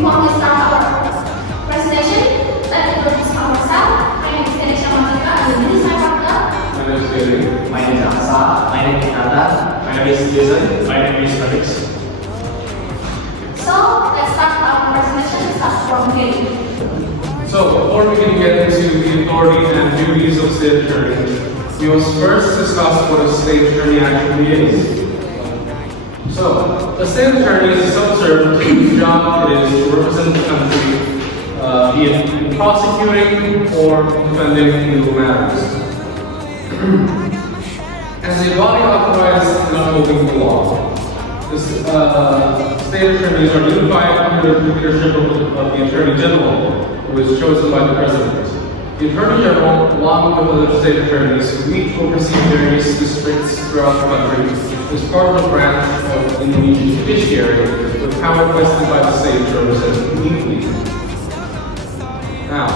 before we start our presentation, let's introduce ourselves. My name is Kenisha Matrika, and this is my partner. My name is Gary. My name is Aksa. My name is Nathan. My name is Jason. My name is Alex. So, let's start our presentation. Start from Gary. So, before we can get into the authority and duties of state attorney, we must first discuss what a state attorney actually is. So, a state attorney is a civil servant whose job it is to represent the country, be it in prosecuting or defending legal matters. As a body authorized in upholding the law, state attorneys are unified under the leadership of the Attorney General, who is chosen by the President. The Attorney General, along with other state attorneys who each oversee various districts throughout the country, is part of a branch of the Indonesian judiciary with power vested by the state to represent uniquely. Now,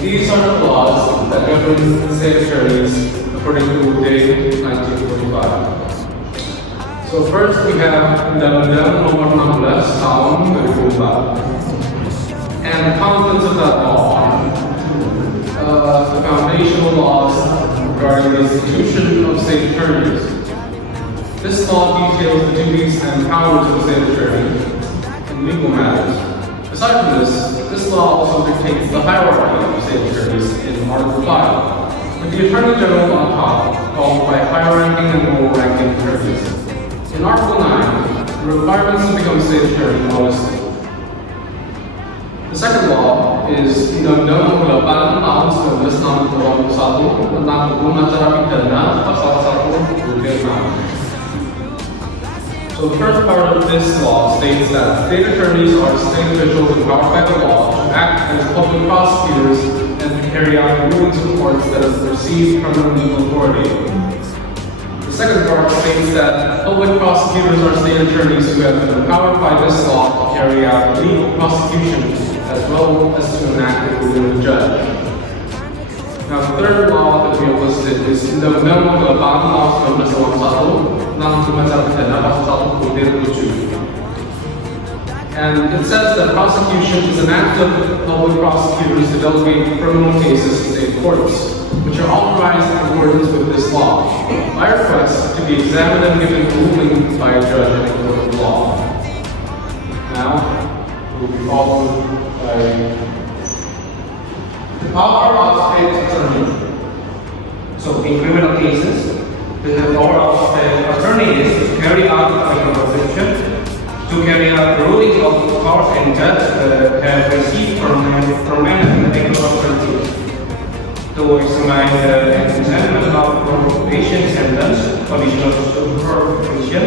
these are the laws that govern state attorneys according to UUD 1945. So first we have Undang-Undang Nomor 16 Tahun 2004. And the contents of that law are the foundational laws regarding the institution of state attorneys. This law details the duties and powers of a state attorney in legal matters. Aside from this law also dictates the hierarchy of state attorneys in Article 5, with the Attorney General on top, followed by high-ranking and lower-ranking attorneys. In Article 9, the requirements to become a state attorney are listed. The second law is Undang-Undang Nomor 8 Tahun 1991 tentang Hukum Acara Pidana Pasal 1 Butir 6. So the first part of this law states that state attorneys are state officials empowered by the law to act as public prosecutors and to carry out rulings of courts that have received criminal legal authority. The second part states that public prosecutors are state attorneys who have been empowered by this law to carry out legal prosecution as well as to enact the ruling of the judge. Now, the third law that we have listed is Undang-Undang Nomor 8 Tahun 1991 tentang Hukum Acara Pidana Pasal 1 Butir 7. And it says that prosecution is an act of public prosecutors to delegate criminal cases to state courts, which are authorized in accordance with this law, by request to be examined and given ruling by a judge in a court of law. Now, we will be followed by the power of state attorney. So, in criminal cases, the power of the attorney is to carry out criminal prosecution, to carry out the rulings of courts and judges that have received from any technical authority, to examine the examination of probation sentence, conditional supervision,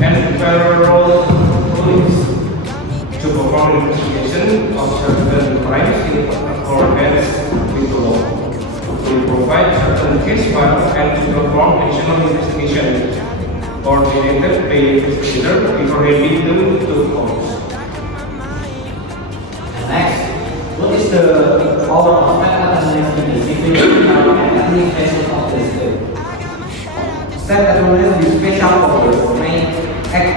and federal rulings, to perform investigation of certain crimes in accordance with the law, to provide certain case files, and to perform additional investigation coordinated by investigator before handing them to courts. Next, what is the power of state attorneys in the civil and administration of the state? State attorneys with special powers may act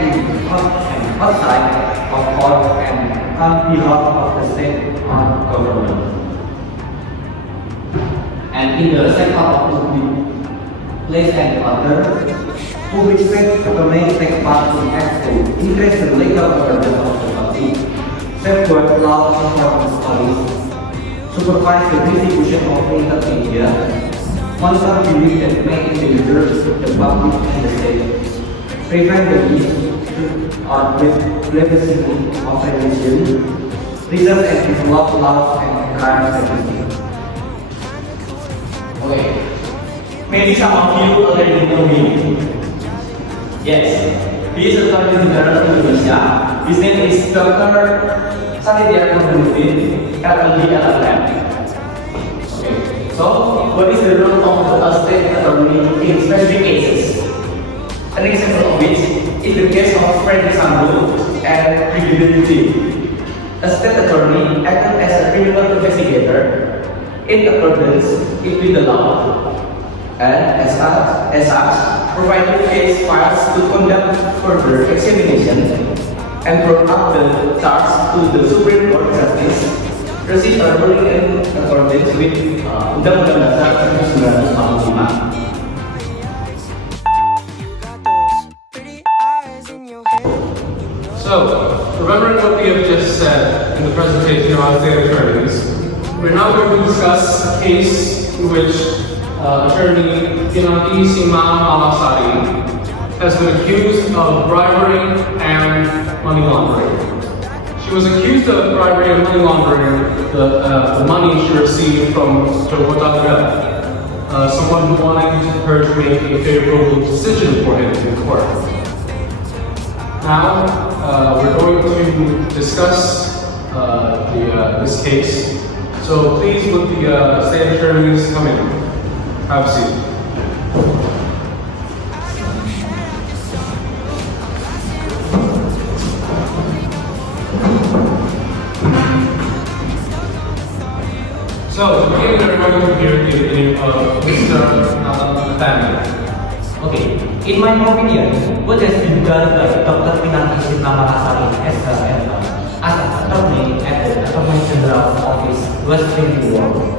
outside of court and on behalf of the state government. And in the sector of public place and order, public state attorneys take part in acts to increase the legal order of the country, safeguard law enforcement policy, supervise the distribution of intermedia, monitor belief that may endanger the public and the state, prevent the use or privacy of religion, research and develop laws and crime statistics. Okay. Maybe some of you already know me. Yes, he is Attorney General of Indonesia. His name is Dr. Satidya Nurudin, LLB LLM. Okay, so what is the role of a state attorney in specific cases? An example of which is the case of Freddy Sambo and Brigadier J. A state attorney acted as a criminal investigator in accordance with the law, and as such, provided case files to conduct further examination and brought up the charge to the Supreme Court Justice, received a ruling in accordance with Undang-Undang Dasar 1945. So, remembering what we have just said in the presentation about state attorneys, we're now going to discuss a case in which attorney Pinaki Sima Malasari has been accused of bribery and money laundering. She was accused of bribery and money laundering the money she received from Jogotanga, someone who wanted her to make a favorable decision for him in court. Now, we're going to discuss this case. So please, would the state attorneys come in? Have a seat. So, to begin, we're going to hear the name of Mr. Nathaniel. Okay, in my opinion, what has been done by Dr. Pinaki Sima Malasari as an attorney at the Attorney General's office was very wrong.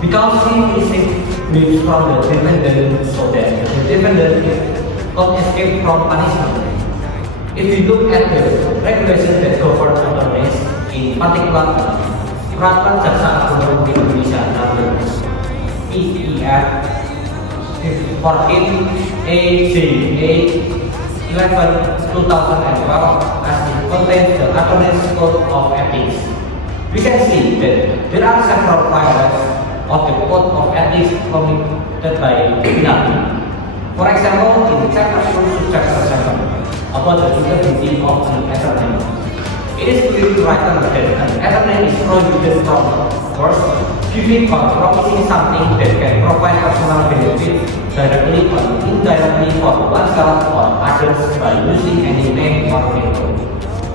Because he received briefs from the defendant so that the defendant could escape from punishment. If we look at the regulations that govern attorneys, in particular, Peraturan Jaksa Agung Indonesia number PIF 14 AJA 11/2012 as it contains the Attorney's Code of Ethics. We can see that there are several violations of the Code of Ethics committed by Pinaki. For example, in Chapter 2, Subchapter 7, about the integrity of an attorney, it is clearly written that an attorney is prohibited from, first, giving or promising something that can provide personal benefit directly or indirectly for oneself or others by using any name or method.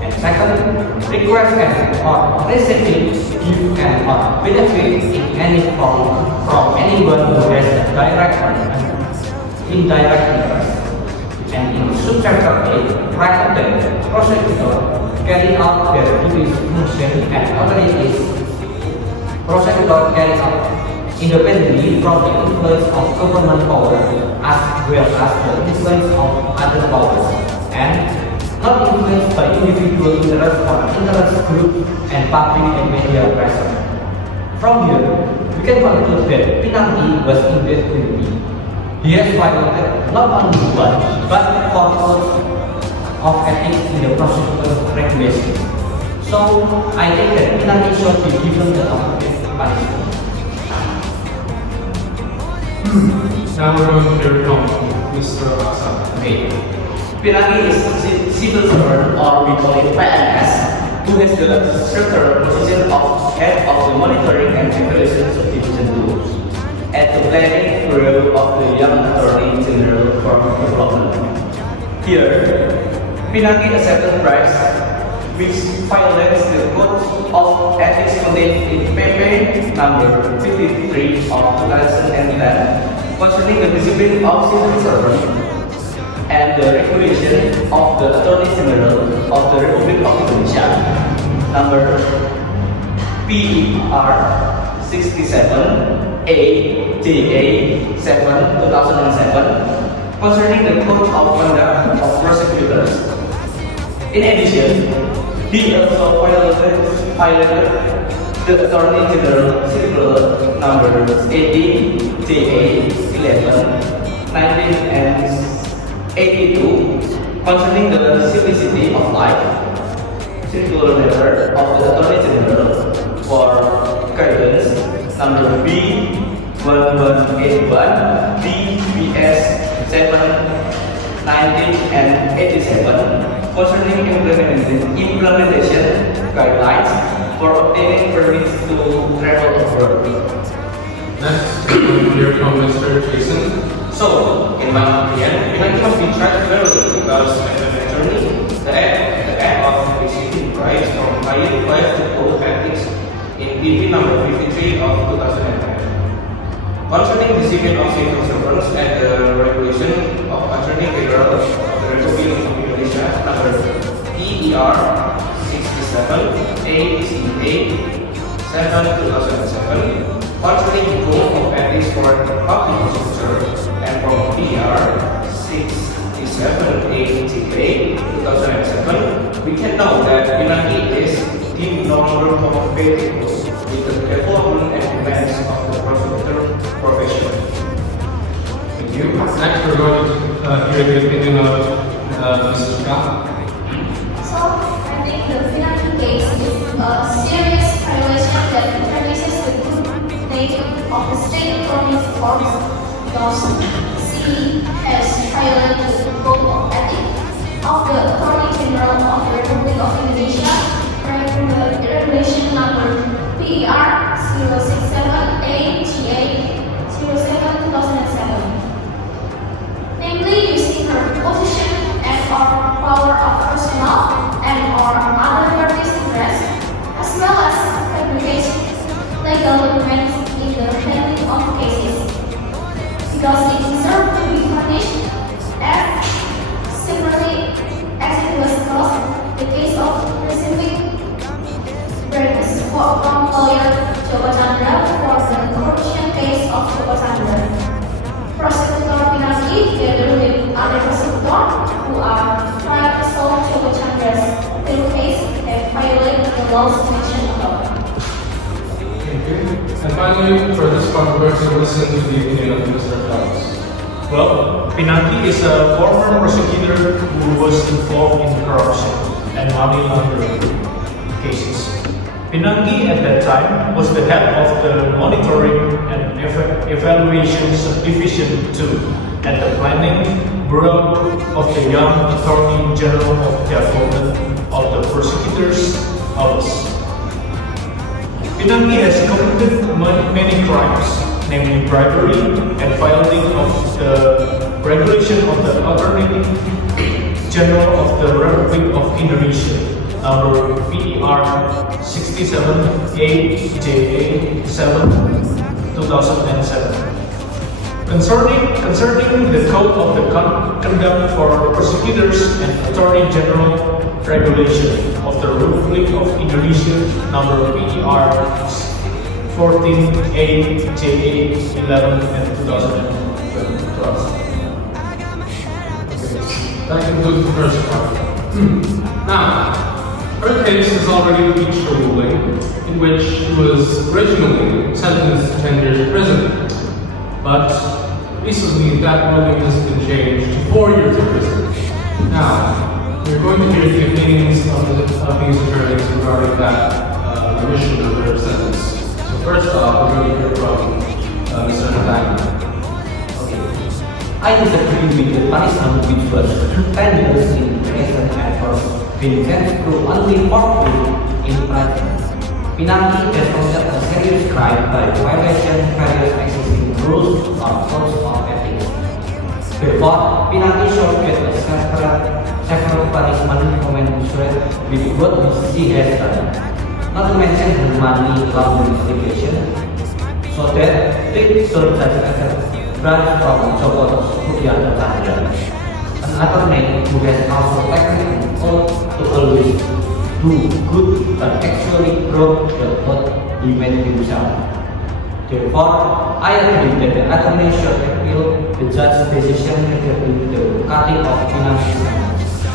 And second, request and or receiving give and or benefit in any form from anyone who has a direct or indirect interest. And in subchapter 8, written that prosecutor carry out their duties, function, and authorities. Prosecutor carry out independently from the influence of government power as well as the influence of other powers, and not influenced by individual interests or interest group and public and media pressure. From here, we can conclude that Pinaki was indeed guilty. He has violated not only one but four codes of ethics in the prosecutor regulation. So, I think that Pinaki should be given the appropriate punishment. Now we're going to hear from Mr. Aksan. Okay. Pinaki is a civil servant, or we call it PNS, who has the stricter position of head of the monitoring and evaluation subdivision 2 at the planning bureau of the Young Attorney General for Development. Here, Pinaki accepted bribes which violates the Code of Ethics contained in PP number 53 of 2010 concerning the discipline of civil servants and the regulation of the Attorney General of the Republic of Indonesia number PER 67 AJA 7/2007 concerning the Code of Conduct of Prosecutors. In addition, he also violated the Attorney General Circular number 18 JA 11 19 and 82 concerning the simplicity of life, circular letter of the Attorney General for guidance number B 1181 DBS 7 19 and 87 concerning implementation guidelines for obtaining permits to travel abroad. Next, we'll hear from Mr. Jason. So, in my opinion, Pinaki must be tried fairly because as an attorney, the act of receiving bribes from client violates the Code of Ethics in PP number 53 of 2010. Concerning discipline of civil servants and the regulation of Attorney General of the Republic of Indonesia number PER 67/8/2007 concerning the code of ethics for public sector, and from PER 67/8/2007, we can know that Pinangki is deemed no longer compatible with the development and demands of the prosecutor profession. Thank you. Next, we're going to hear the opinion of Mr. Scott. So, I think the Pinangki case is a serious violation that introduces the good name of the state province courts because she has violated the code of ethics of the Attorney General of the Republic of Indonesia, regulation number PER 067/8/07/2007. Namely, using her position and/or power of personnel and/or other parties' interest, as well as fabrication legal documents in the handling of cases, because it deserves to be punished as similarly as it was caused the case of receiving bribes from lawyer Joko Chandra for the corruption case of Joko Chandra. Prosecutor Pinangki, together with other prosecutor who are trying to solve Joko Chandra's legal case, have violated the laws mentioned above. Thank you. And finally, for this part, we're going to listen to the opinion of Mr. Phelps. Well, Pinangki is a former prosecutor who was involved in corruption and money laundering cases. Pinangki at that time was the head of the Monitoring and Evaluation Division 2 at the Planning Bureau of the Young Attorney General of Development of the Prosecutor's Office. Pinangki has committed many crimes, namely bribery and violating of the regulation of the Attorney General of the Republic of Indonesia, number PER 67/8/2007. Concerning the code of the conduct for prosecutors and Attorney General regulation of the Republic of Indonesia, number PER 14/8/11 and 2012. That concludes the first part. Now, her case has already reached a ruling in which she was originally sentenced to 10 years in prison. But recently that ruling has been changed to 4 years in prison. Now, we're going to hear the opinions of these attorneys regarding that remission of their sentence. So first off, we're going to hear from Mr. Nathaniel. I disagree with the punishment which was 10 years in prison and was been sent to only 4 in prison. Pinangki has committed a serious crime by violating various existing rules or codes of ethics. Therefore, Pinangki should get a several punishment commensurate with what she has done. Not to mention her money laundering investigation, so that it serves as a branch from Joko Chandra, an attorney who has also taken an oath to always do good but actually broke the oath he made himself. Therefore, I agree that the attorney should appeal the judge's decision regarding the cutting of Pinangki's sentence.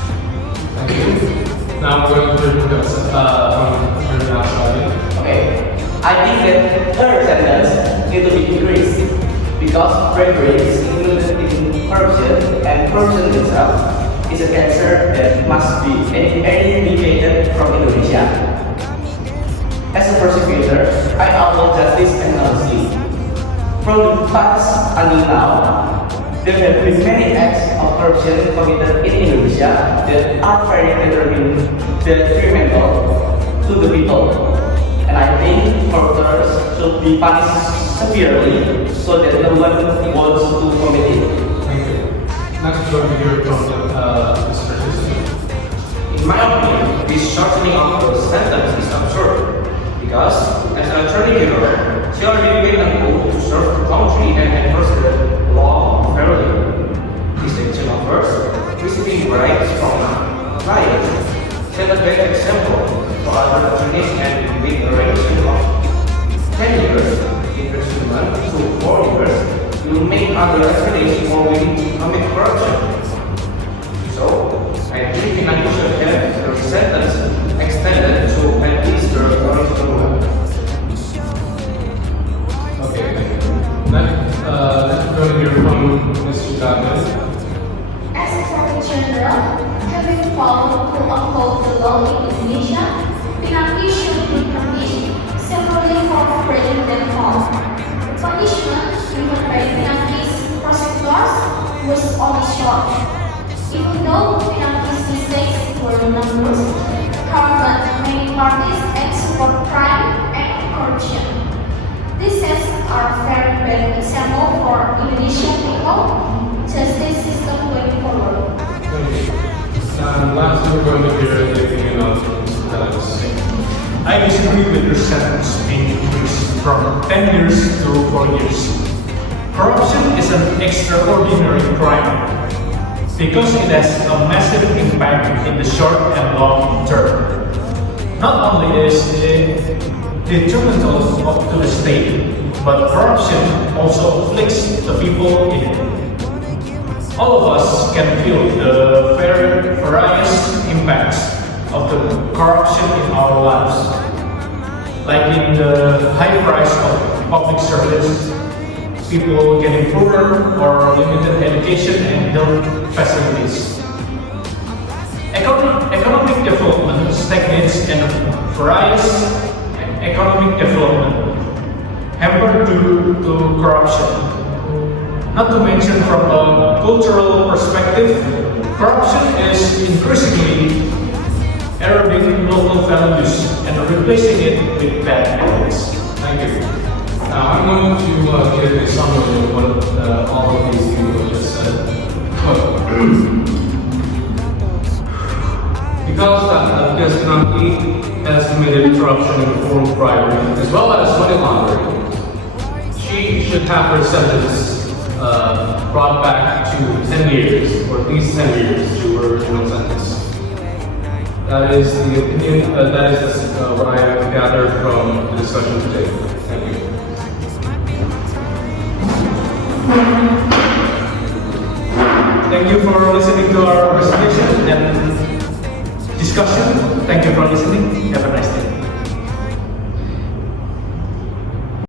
Thank you. Now we're going to hear from Attorney Ashwani. Okay, I think that her sentence needs to be increased because bribery is included in corruption, and corruption itself is a cancer that must be eliminated from Indonesia. As a prosecutor, I uphold justice and honesty. From the past until now, there have been many acts of corruption committed in Indonesia that are very detrimental to the people. And I think corruptors should be punished severely so that no one wants to commit it. Thank you. Next, we're going to hear from Mr. Christian. In my opinion, this shortening of the sentence is absurd because, as an attorney general, she already made an oath to serve the country and enforce the law fairly. Distinction of first, receiving bribes from clients, other attorneys and with a range of 10 years imprisonment to 4 years will make other attorneys more willing to commit corruption. So, I think Pinangki should have the sentence extended to at least the original one. Okay, thank you. Next, we're going to hear from Mr. Gomez. As Attorney General, having followed to uphold the law in Indonesia, Pinangki should be punished severely for breaking that law. The punishment given by Pinangki's prosecutors was only short. Even though Pinangki's mistakes were numerous, harmed many parties and support crime and corruption. These acts are a very bad example for Indonesian people, justice system going forward. Lastly, we're going to hear the opinion of Mr. Alex. I disagree with your sentence being increased from 10 years to 4 years. Corruption is an extraordinary crime because it has a massive impact in the short and long term. Not only is it detrimental to the state, but corruption also afflicts the people in it. All of us can feel the various impacts of the corruption in our lives, like in the high price of public service, people getting poorer or limited education and health facilities. Economic development stagnates and various economic development hampered due to corruption. Not to mention from a cultural perspective, corruption is increasingly eroding local values and replacing it with bad ethics. Thank you. Now, I'm going to give a summary of what all of these people have just said. Because Pinangki has committed corruption in the form of bribery, as well as money laundering, she should have her sentence brought back to 10 years, or at least 10 years to her original sentence. That is the opinion, that is what I have gathered from the discussion today. Thank you. Thank you for listening to our presentation and discussion. Thank you for listening. Have a nice day.